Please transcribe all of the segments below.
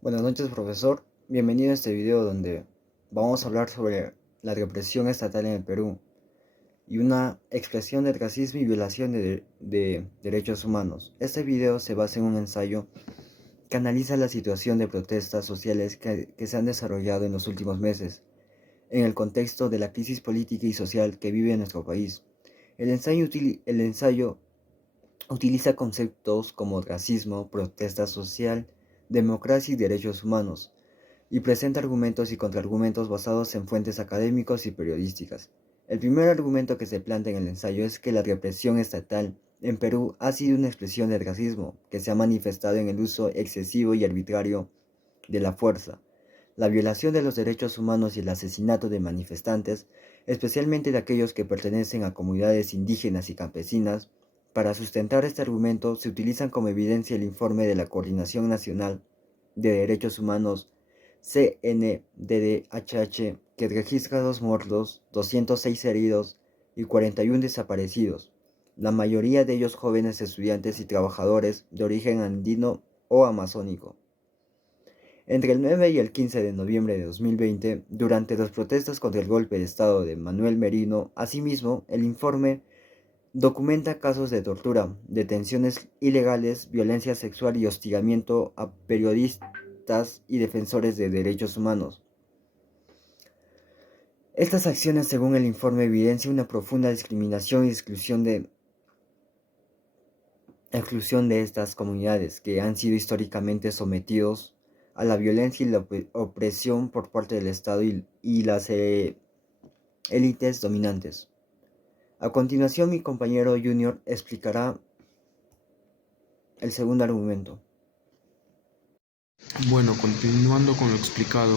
Buenas noches, profesor. Bienvenido a este video donde vamos a hablar sobre la represión estatal en el Perú y una expresión de racismo y violación de derechos humanos. Este video se basa en un ensayo que analiza la situación de protestas sociales que se han desarrollado en los últimos meses en el contexto de la crisis política y social que vive nuestro país. El ensayo utiliza conceptos como racismo, protesta social, democracia y derechos humanos, y presenta argumentos y contraargumentos basados en fuentes académicos y periodísticas. El primer argumento que se plantea en el ensayo es que la represión estatal en Perú ha sido una expresión del racismo que se ha manifestado en el uso excesivo y arbitrario de la fuerza, la violación de los derechos humanos y el asesinato de manifestantes, especialmente de aquellos que pertenecen a comunidades indígenas y campesinas. Para sustentar este argumento se utilizan como evidencia el informe de la Coordinación Nacional de Derechos Humanos CNDDHH, que registra 2 muertos, 206 heridos y 41 desaparecidos, la mayoría de ellos jóvenes estudiantes y trabajadores de origen andino o amazónico. Entre el 9 y el 15 de noviembre de 2020, durante las protestas contra el golpe de Estado de Manuel Merino, asimismo, el informe documenta casos de tortura, detenciones ilegales, violencia sexual y hostigamiento a periodistas y defensores de derechos humanos. Estas acciones, según el informe, evidencian una profunda discriminación y exclusión de estas comunidades que han sido históricamente sometidos a la violencia y la opresión por parte del Estado y las élites dominantes. A continuación, mi compañero Junior explicará el segundo argumento. Bueno, continuando con lo explicado,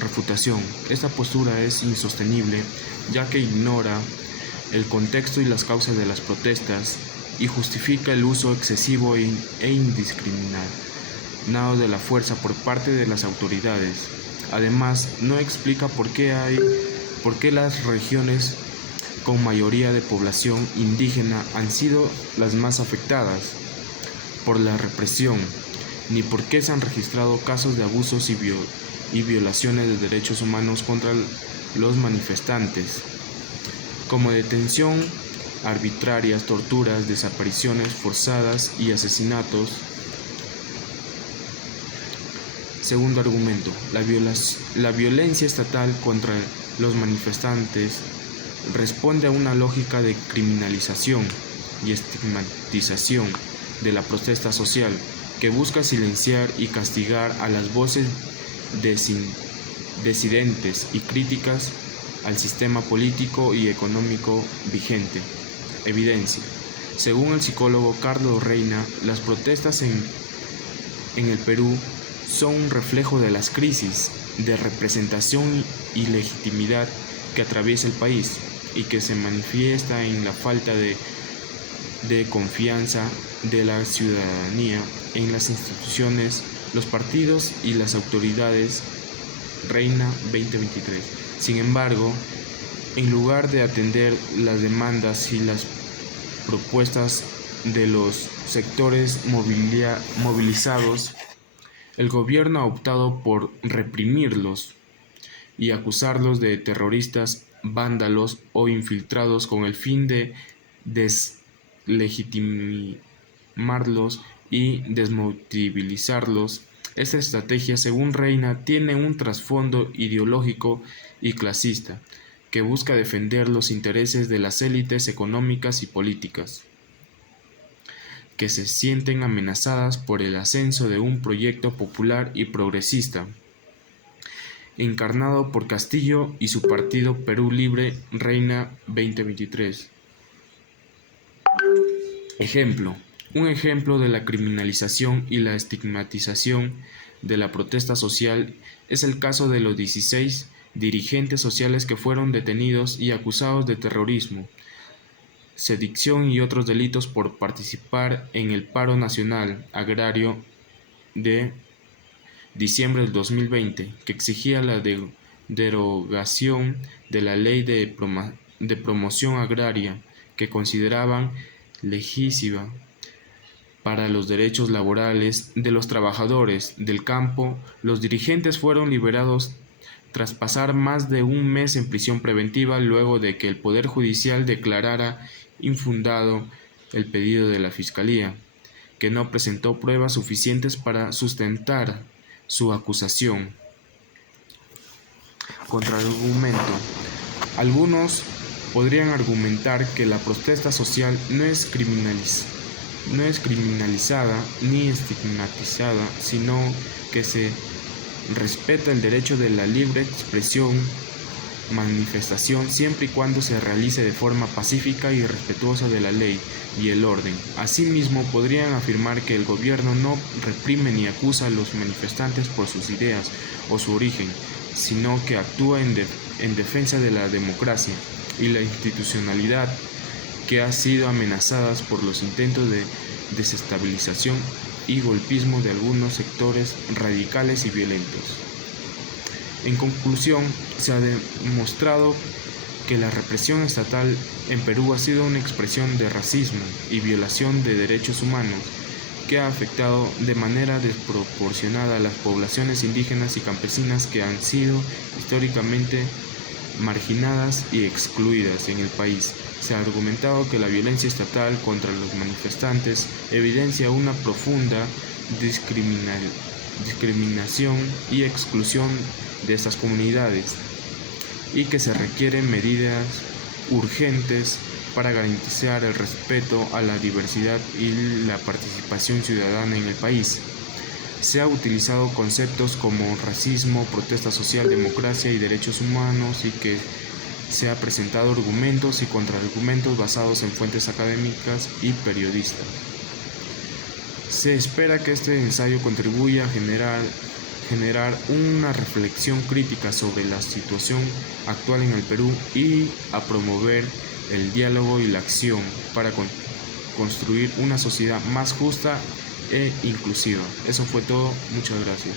refutación. Esta postura es insostenible ya que ignora el contexto y las causas de las protestas y justifica el uso excesivo e indiscriminado de la fuerza por parte de las autoridades. Además, no explica por qué las regiones con mayoría de población indígena han sido las más afectadas por la represión, ni por qué se han registrado casos de abusos y violaciones de derechos humanos contra los manifestantes, como detención arbitrarias, torturas, desapariciones forzadas y asesinatos. Segundo argumento, la violencia estatal contra los manifestantes responde a una lógica de criminalización y estigmatización de la protesta social que busca silenciar y castigar a las voces disidentes y críticas al sistema político y económico vigente. Evidencia. Según el psicólogo Carlos Reina, las protestas en el Perú son un reflejo de las crisis de representación y legitimidad que atraviesa el país y que se manifiesta en la falta de confianza de la ciudadanía en las instituciones, los partidos y las autoridades. Reina 2023. Sin embargo, en lugar de atender las demandas y las propuestas de los sectores movilizados, el gobierno ha optado por reprimirlos y acusarlos de terroristas, vándalos o infiltrados con el fin de deslegitimarlos y desmovilizarlos. Esta estrategia, según Reina, tiene un trasfondo ideológico y clasista, que busca defender los intereses de las élites económicas y políticas, que se sienten amenazadas por el ascenso de un proyecto popular y progresista, encarnado por Castillo y su partido Perú Libre Reina 2023. Ejemplo. Un ejemplo de la criminalización y la estigmatización de la protesta social es el caso de los 16 dirigentes sociales que fueron detenidos y acusados de terrorismo, sedición y otros delitos por participar en el paro nacional agrario de diciembre del 2020, que exigía la derogación de la ley de promoción agraria, que consideraban legislativa para los derechos laborales de los trabajadores del campo. Los dirigentes fueron liberados tras pasar más de un mes en prisión preventiva luego de que el Poder Judicial declarara infundado el pedido de la Fiscalía, que no presentó pruebas suficientes para sustentar su acusación. Contraargumento. Algunos podrían argumentar que la protesta social no es criminalizada ni estigmatizada, sino que se respeta el derecho de la libre expresión, manifestación, siempre y cuando se realice de forma pacífica y respetuosa de la ley y el orden. Asimismo, podrían afirmar que el gobierno no reprime ni acusa a los manifestantes por sus ideas o su origen, sino que actúa en defensa de la democracia y la institucionalidad, que ha sido amenazadas por los intentos de desestabilización y golpismo de algunos sectores radicales y violentos. En conclusión, se ha demostrado que la represión estatal en Perú ha sido una expresión de racismo y violación de derechos humanos que ha afectado de manera desproporcionada a las poblaciones indígenas y campesinas que han sido históricamente marginadas y excluidas en el país. Se ha argumentado que la violencia estatal contra los manifestantes evidencia una profunda discriminación y exclusión de estas comunidades y que se requieren medidas urgentes para garantizar el respeto a la diversidad y la participación ciudadana en el país. Se ha utilizado conceptos como racismo, protesta social, democracia y derechos humanos, y que se ha presentado argumentos y contraargumentos basados en fuentes académicas y periodistas. Se espera que este ensayo contribuya a generar una reflexión crítica sobre la situación actual en el Perú y a promover el diálogo y la acción para construir una sociedad más justa e inclusiva. Eso fue todo. Muchas gracias.